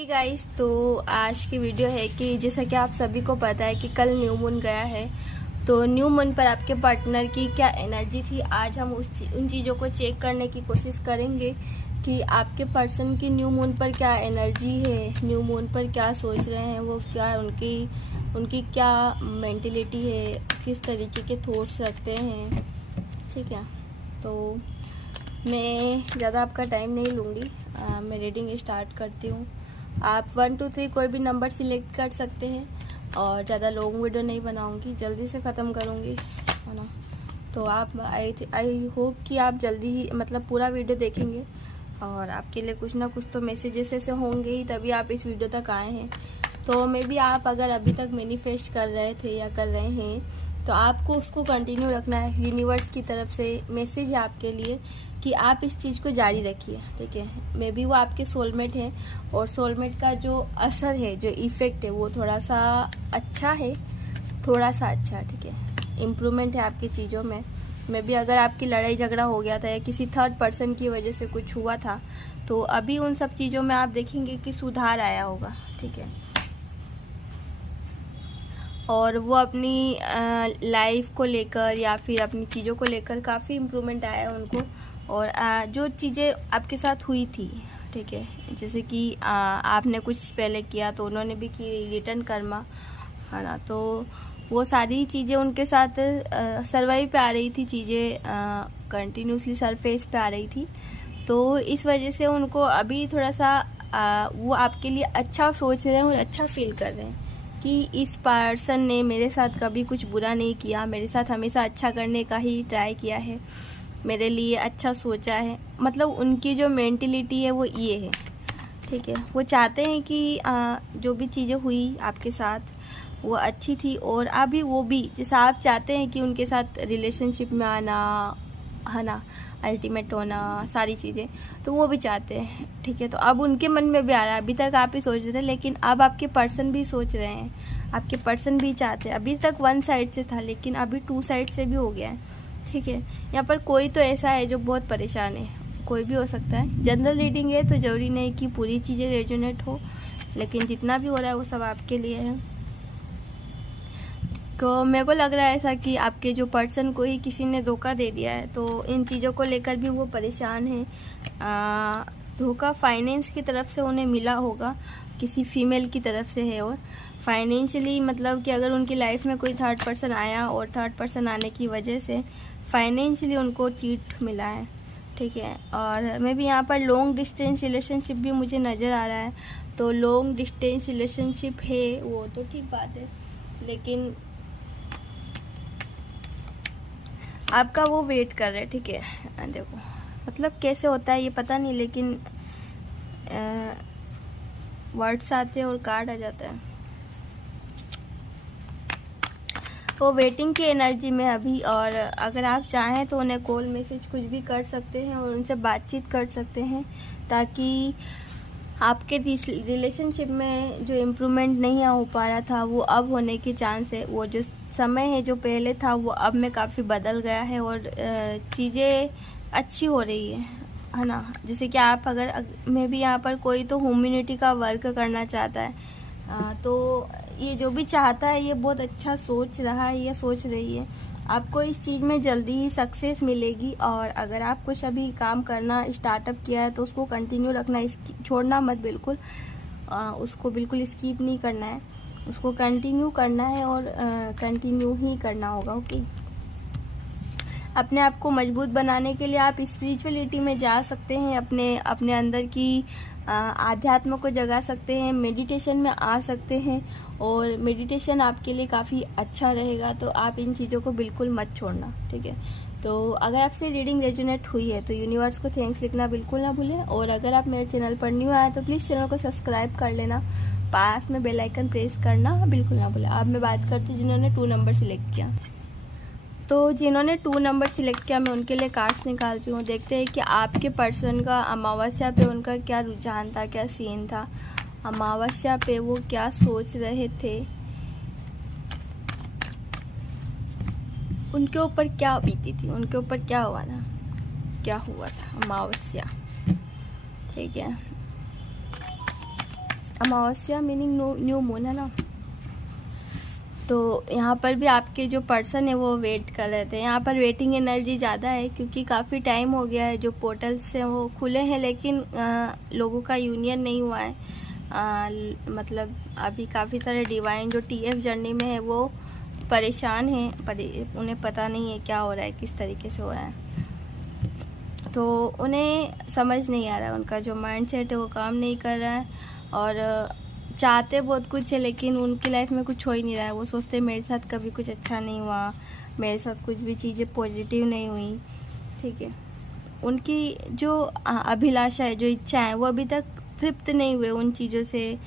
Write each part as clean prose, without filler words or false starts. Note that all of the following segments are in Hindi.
गाइस, तो आज की वीडियो है कि जैसा कि आप सभी को पता है कि कल न्यू मून गया है। तो न्यू मून पर आपके पार्टनर की क्या एनर्जी थी, आज हम उन चीज़ों को चेक करने की कोशिश करेंगे कि आपके पर्सन की न्यू मून पर क्या एनर्जी है, न्यू मून पर क्या सोच रहे हैं वो, क्या उनकी क्या मेंटलिटी है, किस तरीके के थॉट्स रखते हैं। ठीक है, तो मैं ज़्यादा आपका टाइम नहीं लूँगी, मैं रीडिंग स्टार्ट करती हूँ। आप 1 2 3 कोई भी नंबर सिलेक्ट कर सकते हैं और ज़्यादा लॉन्ग वीडियो नहीं बनाऊंगी, जल्दी से ख़त्म करूंगी, है ना। तो आप आई होप कि आप जल्दी ही मतलब पूरा वीडियो देखेंगे और आपके लिए कुछ ना कुछ तो मैसेजेस ऐसे होंगे ही, तभी आप इस वीडियो तक आए हैं। तो मे बी आप अगर अभी तक मैनिफेस्ट कर रहे थे या कर रहे हैं तो आपको उसको कंटिन्यू रखना है। यूनिवर्स की तरफ से मैसेज है आपके लिए कि आप इस चीज़ को जारी रखिए। ठीक है, मे बी वो आपके सोलमेट हैं और सोलमेट का जो असर है, जो इफ़ेक्ट है, वो थोड़ा सा अच्छा है, थोड़ा सा अच्छा। ठीक है, इम्प्रूवमेंट है आपकी चीज़ों में। मे बी अगर आपकी लड़ाई झगड़ा हो गया था या किसी थर्ड पर्सन की वजह से कुछ हुआ था, तो अभी उन सब चीज़ों में आप देखेंगे कि सुधार आया होगा। ठीक है, और वो अपनी लाइफ को लेकर या फिर अपनी चीज़ों को लेकर काफ़ी इम्प्रूवमेंट आया है उनको। और जो चीज़ें आपके साथ हुई थी, ठीक है, जैसे कि आपने कुछ पहले किया तो उन्होंने भी की, रिटर्न कर्मा, है ना। तो वो सारी चीज़ें उनके साथ सर्वाइव पे आ रही थी, चीज़ें कंटिन्यूसली सरफेस पे आ रही थी। तो इस वजह से उनको अभी थोड़ा सा वो आपके लिए अच्छा सोच रहे हैं और अच्छा फील कर रहे हैं कि इस पर्सन ने मेरे साथ कभी कुछ बुरा नहीं किया, मेरे साथ हमेशा अच्छा करने का ही ट्राई किया है, मेरे लिए अच्छा सोचा है। मतलब उनकी जो मेंटलिटी है वो ये है। ठीक है, वो चाहते हैं कि जो भी चीज़ें हुई आपके साथ वो अच्छी थी और अभी वो भी जैसा आप चाहते हैं कि उनके साथ रिलेशनशिप में आना, है ना, अल्टीमेट होना, सारी चीज़ें, तो वो भी चाहते हैं। ठीक है, तो अब उनके मन में भी आ रहा है। अभी तक आप ही सोच रहे थे, लेकिन अब आपके पर्सन भी सोच रहे हैं, आपके पर्सन भी चाहते हैं। अभी तक 1 साइड से था, लेकिन अभी 2 साइड से भी हो गया है। ठीक है, यहाँ पर कोई तो ऐसा है जो बहुत परेशान है, कोई भी हो सकता है। जनरल रीडिंग है तो ज़रूरी नहीं कि पूरी चीज़ें रेजोनेट हो, लेकिन जितना भी हो रहा है वो सब आपके लिए है। तो मेरे को लग रहा है ऐसा कि आपके जो पर्सन को ही किसी ने धोखा दे दिया है, तो इन चीज़ों को लेकर भी वो परेशान है। धोखा फाइनेंस की तरफ से उन्हें मिला होगा, किसी फीमेल की तरफ से है। और फाइनेंशियली मतलब कि अगर उनकी लाइफ में कोई थर्ड पर्सन आया और थर्ड पर्सन आने की वजह से फाइनेंशियली उनको चीट मिला है। ठीक है, और मैं भी यहाँ पर लॉन्ग डिस्टेंस रिलेशनशिप भी मुझे नज़र आ रहा है। तो लॉन्ग डिस्टेंस रिलेशनशिप है वो तो ठीक बात है, लेकिन आपका वो वेट कर रहे हैं। ठीक है, देखो मतलब कैसे होता है ये पता नहीं, लेकिन वर्ड्स आते हैं और कार्ड आ जाता है। वो वेटिंग की एनर्जी में अभी, और अगर आप चाहें तो उन्हें कॉल मैसेज कुछ भी कर सकते हैं और उनसे बातचीत कर सकते हैं, ताकि आपके रिलेशनशिप में जो इम्प्रूवमेंट नहीं हो पा रहा था वो अब होने के चांस है। वो जो समय है जो पहले था वो अब में काफ़ी बदल गया है और चीज़ें अच्छी हो रही है ना। जैसे कि आप अगर मैं भी यहाँ पर कोई तो ह्यूमैनिटी का वर्क करना चाहता है, तो ये जो भी चाहता है ये बहुत अच्छा सोच रहा है या सोच रही है। आपको इस चीज़ में जल्दी ही सक्सेस मिलेगी। और अगर आप कुछ अभी काम करना स्टार्टअप किया है तो उसको कंटिन्यू रखना, छोड़ना मत बिल्कुल, उसको बिल्कुल स्किप नहीं करना है, उसको कंटिन्यू करना है और कंटिन्यू ही करना होगा। ओके, अपने आप को मजबूत बनाने के लिए आप स्पिरिचुअलिटी में जा सकते हैं, अपने अंदर की आध्यात्म को जगा सकते हैं, मेडिटेशन में आ सकते हैं और मेडिटेशन आपके लिए काफ़ी अच्छा रहेगा। तो आप इन चीज़ों को बिल्कुल मत छोड़ना। ठीक है, तो अगर आपसे रीडिंग रेजोनेट हुई है तो यूनिवर्स को थैंक्स लिखना बिल्कुल ना भूलें। और अगर आप मेरे चैनल पर न्यू आए तो प्लीज़ चैनल को सब्सक्राइब कर लेना, पास में बेल आइकन प्रेस करना बिल्कुल ना भूलें। अब मैं बात करती हूँ जिन्होंने 2 नंबर सिलेक्ट किया। तो जिन्होंने 2 नंबर सिलेक्ट किया मैं उनके लिए कार्ड्स निकालती हूँ। देखते हैं कि आपके पर्सन का अमावस्या पे उनका क्या रुझान था, क्या सीन था, अमावस्या पे वो क्या सोच रहे थे, उनके ऊपर क्या बीती थी, उनके ऊपर क्या हुआ था, क्या हुआ था अमावस्या। ठीक है, अमावस्या मीनिंग न्यू मून है ना। तो यहाँ पर भी आपके जो पर्सन है वो वेट कर रहे थे। यहाँ पर वेटिंग एनर्जी ज़्यादा है क्योंकि काफ़ी टाइम हो गया है जो पोर्टल्स हैं वो खुले हैं, लेकिन लोगों का यूनियन नहीं हुआ है। मतलब अभी काफ़ी सारे डिवाइन जो टीएफ जर्नी में है वो परेशान हैं, उन्हें पता नहीं है क्या हो रहा है, किस तरीके से हो रहा है। तो उन्हें समझ नहीं आ रहा है, उनका जो माइंड सेट है वो काम नहीं कर रहा है और चाहते बहुत कुछ है लेकिन उनकी लाइफ में कुछ हो ही नहीं रहा है। वो सोचते मेरे साथ कभी कुछ अच्छा नहीं हुआ, मेरे साथ कुछ भी चीज़ें पॉजिटिव नहीं हुई, ठीक है। उनकी जो अभिलाषा है, जो इच्छा है, वो अभी तक तृप्त नहीं हुए उन चीज़ों से।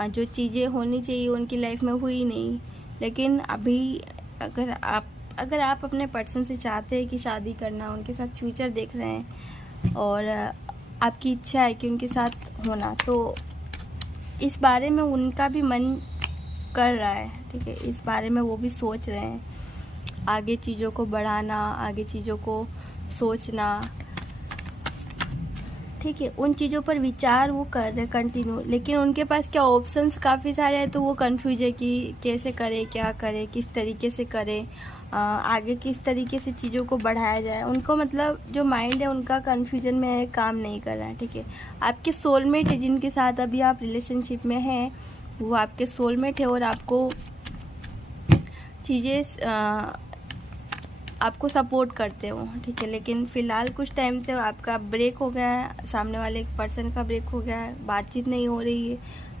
जो चीज़ें होनी चाहिए उनकी लाइफ में हुई नहीं। लेकिन अभी अगर आप अपने पर्सन से चाहते हैं कि शादी करना, उनके साथ फ्यूचर देख रहे हैं और आपकी इच्छा है कि उनके साथ होना, तो इस बारे में उनका भी मन कर रहा है, ठीक है। इस बारे में वो भी सोच रहे हैं, आगे चीज़ों को बढ़ाना, आगे चीज़ों को सोचना, ठीक है। उन चीज़ों पर विचार वो कर रहे कंटिन्यू, लेकिन उनके पास क्या ऑप्शंस काफ़ी सारे हैं, तो वो कंफ्यूज है कि कैसे करे, क्या करे, किस तरीके से करे, आगे किस तरीके से चीज़ों को बढ़ाया जाए। उनको मतलब जो माइंड है उनका कंफ्यूजन में काम नहीं कर रहा है, ठीक है। आपके सोलमेट है जिनके साथ अभी आप रिलेशनशिप में हैं, वो आपके सोलमेट है और आपको चीज़ें आपको सपोर्ट करते हो, ठीक है। लेकिन फ़िलहाल कुछ टाइम से आपका ब्रेक हो गया है, सामने वाले पर्सन का ब्रेक हो गया है, बातचीत नहीं हो रही है,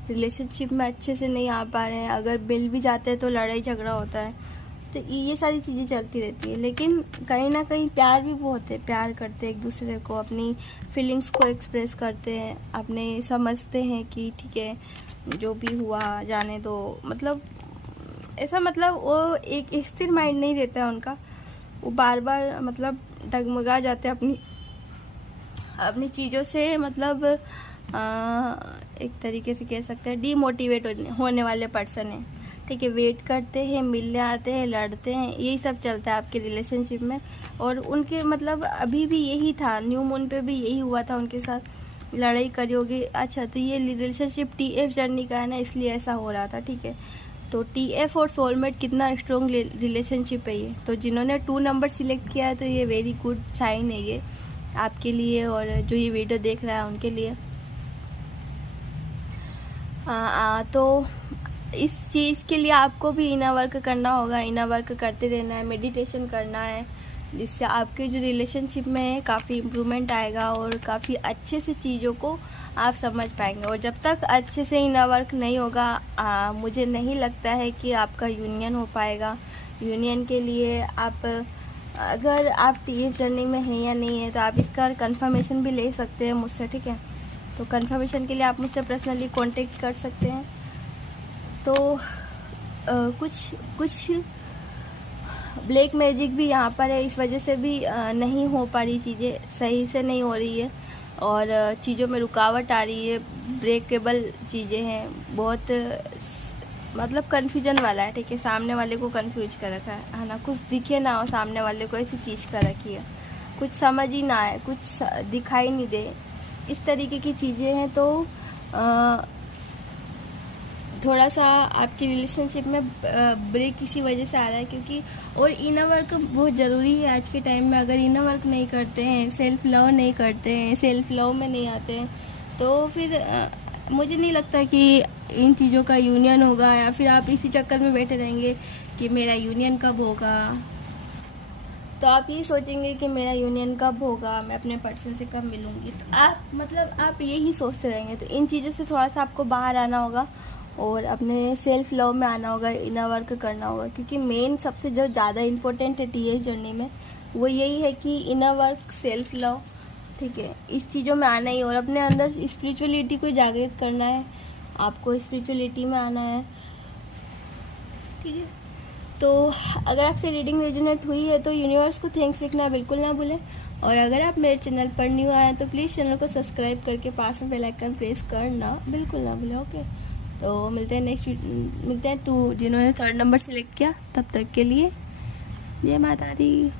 रिलेशनशिप में अच्छे से नहीं आ पा रहे हैं, अगर मिल भी जाते हैं तो लड़ाई झगड़ा होता है। तो ये सारी चीज़ें चलती रहती है। लेकिन कहीं ना कहीं प्यार भी बहुत है, प्यार करते हैं एक दूसरे को, अपनी फीलिंग्स को एक्सप्रेस करते हैं, अपने समझते हैं कि ठीक है जो भी हुआ जाने दो। मतलब ऐसा मतलब वो एक स्थिर माइंड नहीं रहता है उनका, वो बार बार मतलब डगमगा जाते हैं अपनी चीज़ों से। मतलब एक तरीके से कह सकते हैं डीमोटिवेट होने वाले पर्सन है, ठीक है। वेट करते हैं, मिलने आते हैं, लड़ते हैं, यही सब चलता है आपके रिलेशनशिप में। और उनके मतलब अभी भी यही था, न्यू मून पे भी यही हुआ था उनके साथ, लड़ाई करी होगी। अच्छा, तो ये रिलेशनशिप टीएफ जर्नी का है ना, इसलिए ऐसा हो रहा था, ठीक है। तो टीएफ और सोलमेट कितना स्ट्रॉन्ग रिलेशनशिप है ये। तो जिन्होंने 2 नंबर सिलेक्ट किया है तो ये वेरी गुड साइन है ये आपके लिए और जो ये वीडियो देख रहा है उनके लिए। तो इस चीज़ के लिए आपको भी इनर वर्क करना होगा, इनर वर्क करते रहना है, मेडिटेशन करना है, जिससे आपके जो रिलेशनशिप में है काफ़ी इम्प्रूवमेंट आएगा और काफ़ी अच्छे से चीज़ों को आप समझ पाएंगे। और जब तक अच्छे से इनर वर्क नहीं होगा मुझे नहीं लगता है कि आपका यूनियन हो पाएगा। यूनियन के लिए आप अगर आप टीएफ जर्नी में हैं या नहीं है तो आप इसका कंफर्मेशन भी ले सकते हैं मुझसे, ठीक है। तो कंफर्मेशन के लिए आप मुझसे पर्सनली कांटेक्ट कर सकते हैं। तो कुछ ब्लैक मैजिक भी यहाँ पर है, इस वजह से भी नहीं हो पा रही, चीज़ें सही से नहीं हो रही है और चीज़ों में रुकावट आ रही है, ब्रेकेबल चीज़ें हैं, बहुत मतलब कन्फ्यूजन वाला है, ठीक है। सामने वाले को कन्फ्यूज कर रखा है ना, कुछ दिखे ना हो सामने वाले को, ऐसी चीज़ कर रखी है, कुछ समझ ही ना आए, कुछ दिखाई नहीं दे, इस तरीके की चीज़ें हैं। तो थोड़ा सा आपकी रिलेशनशिप में ब्रेक इसी वजह से आ रहा है क्योंकि और इनर वर्क बहुत ज़रूरी है आज के टाइम में। अगर इनर वर्क नहीं करते हैं, सेल्फ लव नहीं करते हैं, सेल्फ लव में नहीं आते हैं, तो फिर मुझे नहीं लगता कि इन चीज़ों का यूनियन होगा, या फिर आप इसी चक्कर में बैठे रहेंगे कि मेरा यूनियन कब होगा। तो आप ये सोचेंगे कि मेरा यूनियन कब होगा, मैं अपने पर्सन से कब मिलूंगी, तो आप यही सोचते रहेंगे। तो इन चीज़ों से थोड़ा सा आपको बाहर आना होगा और अपने सेल्फ लव में आना होगा, इनर वर्क करना होगा, क्योंकि मेन सबसे जो ज़्यादा इम्पोर्टेंट है टीएफ जर्नी में वो यही है कि इनर वर्क, सेल्फ लव, ठीक है। इस चीज़ों में आना ही और अपने अंदर स्पिरिचुअलिटी को जागृत करना है, आपको स्पिरिचुअलिटी में आना है, ठीक है। तो अगर आपसे रीडिंग रेजोनेट हुई है तो यूनिवर्स को थैंक्स लिखना बिल्कुल ना भूलें। और अगर आप मेरे चैनल पर न्यू आए तो प्लीज़ चैनल को सब्सक्राइब करके पास में बेल आइकन प्रेस करना बिल्कुल ना भूलें, ओके। तो मिलते हैं टू जिन्होंने 3rd नंबर सेलेक्ट किया, तब तक के लिए जय माता दी।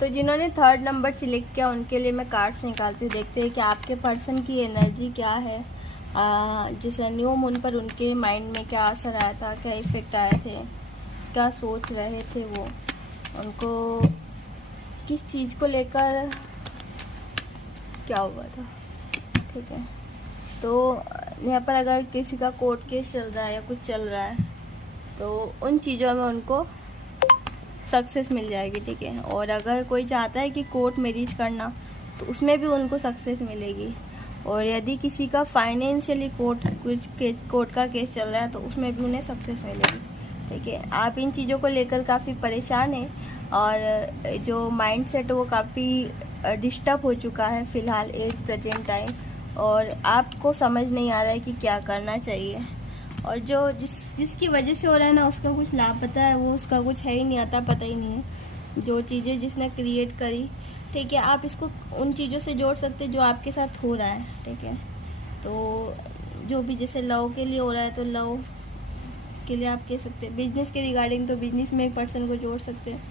तो जिन्होंने 3rd नंबर सिलेक्ट किया उनके लिए मैं कार्ड्स निकालती हूँ, देखते हैं कि आपके पर्सन की एनर्जी क्या है, जैसे न्यू मून पर उनके माइंड में क्या असर आया था, क्या इफ़ेक्ट आए थे, क्या सोच रहे थे वो, उनको किस चीज़ को लेकर क्या हुआ था। ठीक है, तो यहाँ पर अगर किसी का कोर्ट केस चल रहा है या कुछ चल रहा है तो उन चीज़ों में उनको सक्सेस मिल जाएगी। ठीक है, और अगर कोई चाहता है कि कोर्ट मैरिज करना तो उसमें भी उनको सक्सेस मिलेगी। और यदि किसी का फाइनेंशियली कोर्ट का केस चल रहा है तो उसमें भी उन्हें सक्सेस मिलेगी। ठीक है, आप इन चीज़ों को लेकर काफ़ी परेशान हैं और जो माइंडसेट है वो काफ़ी डिस्टर्ब हो चुका है फ़िलहाल एट प्रेजेंट टाइम, और आपको समझ नहीं आ रहा है कि क्या करना चाहिए। और जो जिसकी वजह से हो रहा है ना, उसका कुछ लापता है, वो उसका कुछ है ही नहीं, आता पता ही नहीं है जो चीज़ें जिसने क्रिएट करी। ठीक है, आप इसको उन चीज़ों से जोड़ सकते हैं जो आपके साथ हो रहा है। ठीक है, तो जो भी जैसे लव के लिए हो रहा है तो लव के लिए आप कह सकते हैं, बिजनेस के रिगार्डिंग तो बिजनेस में एक पर्सन को जोड़ सकते हैं,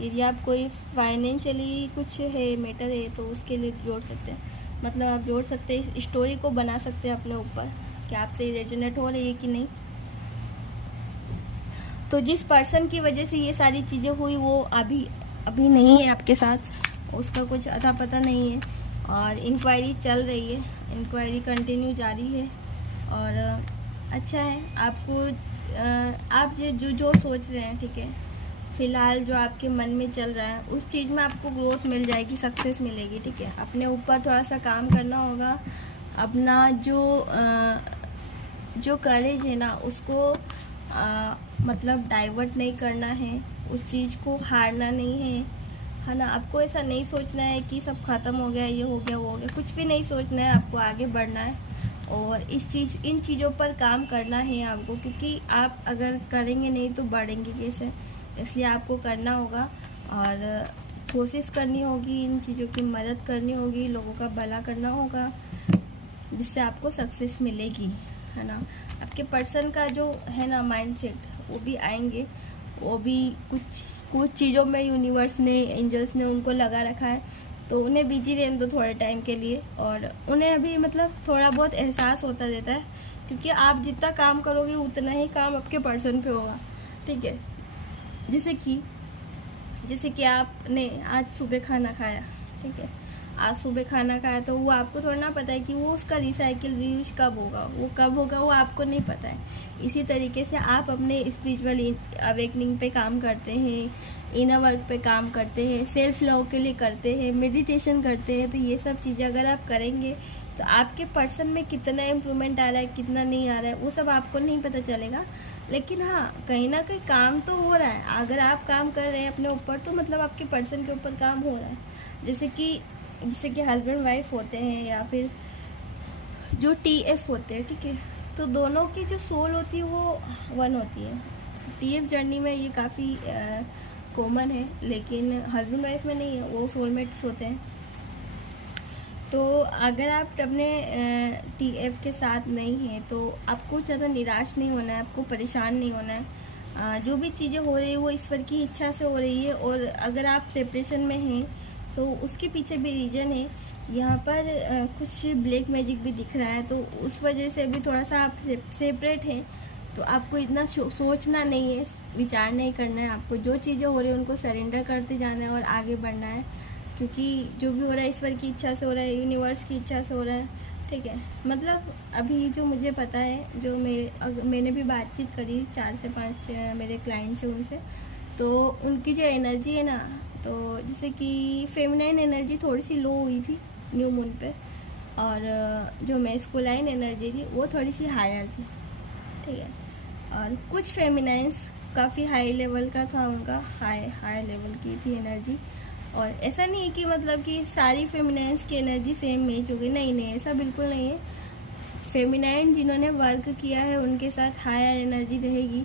यदि आप कोई फाइनेंशियली कुछ है मैटर है तो उसके लिए जोड़ सकते हैं। मतलब आप जोड़ सकते हैं, स्टोरी को बना सकते हैं अपने ऊपर कि आपसे रेजोनेट हो रही है कि नहीं। तो जिस पर्सन की वजह से ये सारी चीज़ें हुई वो अभी नहीं है आपके साथ, उसका कुछ अता पता नहीं है, और इंक्वायरी चल रही है, इंक्वायरी कंटिन्यू जारी है। और अच्छा है, आपको आप जो सोच रहे हैं, ठीक है, फ़िलहाल जो आपके मन में चल रहा है उस चीज़ में आपको ग्रोथ मिल जाएगी, सक्सेस मिलेगी। ठीक है, अपने ऊपर थोड़ा सा काम करना होगा, अपना जो करेज है ना उसको मतलब डाइवर्ट नहीं करना है, उस चीज़ को हारना नहीं है ना। आपको ऐसा नहीं सोचना है कि सब खत्म हो गया, ये हो गया, वो हो गया, कुछ भी नहीं सोचना है, आपको आगे बढ़ना है और इन चीज़ों पर काम करना है आपको, क्योंकि आप अगर करेंगे नहीं तो बढ़ेंगे कैसे। इसलिए आपको करना होगा और कोशिश करनी होगी, इन चीज़ों की मदद करनी होगी, लोगों का भला करना होगा, जिससे आपको सक्सेस मिलेगी, है ना। आपके पर्सन का जो है ना माइंडसेट, वो भी आएंगे, वो भी कुछ चीज़ों में यूनिवर्स ने, एंजल्स ने उनको लगा रखा है, तो उन्हें बिजी रहने दो थोड़े टाइम के लिए। और उन्हें अभी मतलब थोड़ा बहुत एहसास होता रहता है, क्योंकि आप जितना काम करोगे उतना ही काम आपके पर्सन पे होगा। ठीक है, जैसे कि आपने आज सुबह खाना खाया, ठीक है, आज सुबह खाना खाया तो वो आपको थोड़ा ना पता है कि वो उसका रिसाइकिल रीयूज कब होगा, वो आपको नहीं पता है। इसी तरीके से आप अपने स्पिरिचुअल अवेकनिंग पे काम करते हैं, इनर वर्क पे काम करते हैं, सेल्फ लव के लिए करते हैं, मेडिटेशन करते हैं, तो ये सब चीज़ें अगर आप करेंगे तो आपके पर्सन में कितना इम्प्रूवमेंट आ रहा है, कितना नहीं आ रहा है, वो सब आपको नहीं पता चलेगा। लेकिन हाँ, कहीं ना कहीं काम तो हो रहा है। अगर आप काम कर रहे हैं अपने ऊपर तो मतलब आपके पर्सन के ऊपर काम हो रहा है। जैसे कि हस्बैंड वाइफ होते हैं या फिर जो TF होते हैं, ठीक है, तो दोनों की जो सोल होती है वो वन होती है। TF जर्नी में ये काफ़ी कॉमन है, लेकिन हस्बैंड वाइफ में नहीं है, वो सोलमेट्स होते हैं। तो अगर आप अपने TF के साथ नहीं हैं तो आपको ज़्यादा निराश नहीं होना है, आपको परेशान नहीं होना है। जो भी चीज़ें हो रही है वो ईश्वर की इच्छा से हो रही है, और अगर आप सेपरेशन में हैं तो उसके पीछे भी रीज़न है। यहाँ पर कुछ ब्लैक मैजिक भी दिख रहा है, तो उस वजह से भी थोड़ा सा आप सेपरेट हैं। तो आपको इतना सोचना नहीं है, विचार नहीं करना है, आपको जो चीज़ें हो रही है उनको सरेंडर करते जाना है और आगे बढ़ना है, क्योंकि जो भी हो रहा है ईश्वर की इच्छा से हो रहा है, यूनिवर्स की इच्छा से हो रहा है। ठीक है, मतलब अभी जो मुझे पता है, जो मैंने भी बातचीत करी 4 से 5 मेरे क्लाइंट से, उनसे, तो उनकी जो एनर्जी है ना, तो जैसे कि फेमिनाइन एनर्जी थोड़ी सी लो हुई थी न्यू मून पे, और जो मैस्कुलाइन एनर्जी थी वो थोड़ी सी हायर थी। ठीक है, और कुछ फेमिनाइंस काफ़ी हाई लेवल का था उनका, हाई लेवल की थी एनर्जी। और ऐसा नहीं है कि मतलब कि सारी फेमिनाइंस की एनर्जी सेम मैच हो गई, नहीं, ऐसा बिल्कुल नहीं है। फेमिनाइन जिन्होंने वर्क किया है उनके साथ हायर एनर्जी रहेगी,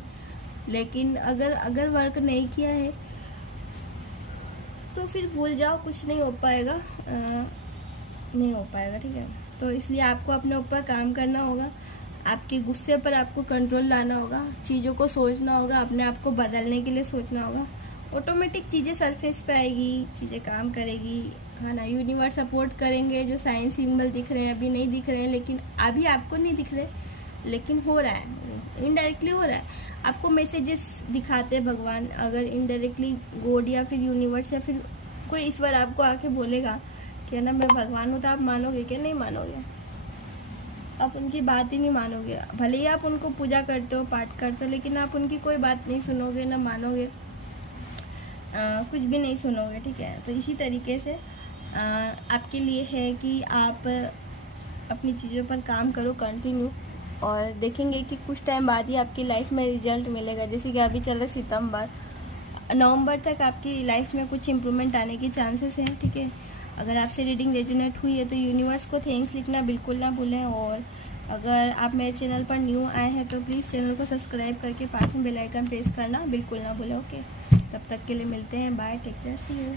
लेकिन अगर वर्क नहीं किया है तो फिर भूल जाओ, कुछ नहीं हो पाएगा, नहीं हो पाएगा। ठीक है, तो इसलिए आपको अपने ऊपर काम करना होगा, आपके गुस्से पर आपको कंट्रोल लाना होगा, चीज़ों को सोचना होगा, अपने आप को बदलने के लिए सोचना होगा। ऑटोमेटिक चीज़ें सरफेस पे आएगी, चीज़ें काम करेगी, है ना। यूनिवर्स सपोर्ट करेंगे। जो साइन सिंबल दिख रहे हैं अभी नहीं दिख रहे हैं, लेकिन अभी आपको नहीं दिख रहे, लेकिन हो रहा है, इनडायरेक्टली हो रहा है। आपको मैसेजेस दिखाते हैं भगवान। अगर इनडायरेक्टली गॉड या फिर यूनिवर्स या फिर कोई ईश्वर आपको आके बोलेगा कि ना मैं भगवान हूँ, तो आप मानोगे क्या? नहीं मानोगे, आप उनकी बात ही नहीं मानोगे। भले ही आप उनको पूजा करते हो, पाठ करते हो, लेकिन आप उनकी कोई बात नहीं सुनोगे, ना मानोगे, कुछ भी नहीं सुनोगे, ठीक है। तो इसी तरीके से आपके लिए है कि आप अपनी चीज़ों पर काम करो कंटिन्यू, और देखेंगे कि कुछ टाइम बाद ही आपकी लाइफ में रिजल्ट मिलेगा। जैसे कि अभी चल रहा है सितंबर, नवंबर तक आपकी लाइफ में कुछ इम्प्रूवमेंट आने की चांसेस हैं, ठीक है। अगर आपसे रीडिंग रेजोनेट हुई है तो यूनिवर्स को थैंक्स लिखना बिल्कुल ना भूलें। और अगर आप मेरे चैनल पर न्यू आए हैं तो प्लीज़ चैनल को सब्सक्राइब करके पास में बेल आइकन प्रेस करना बिल्कुल ना भूलें, ओके। तब तक के लिए मिलते हैं, bye, take care, see you.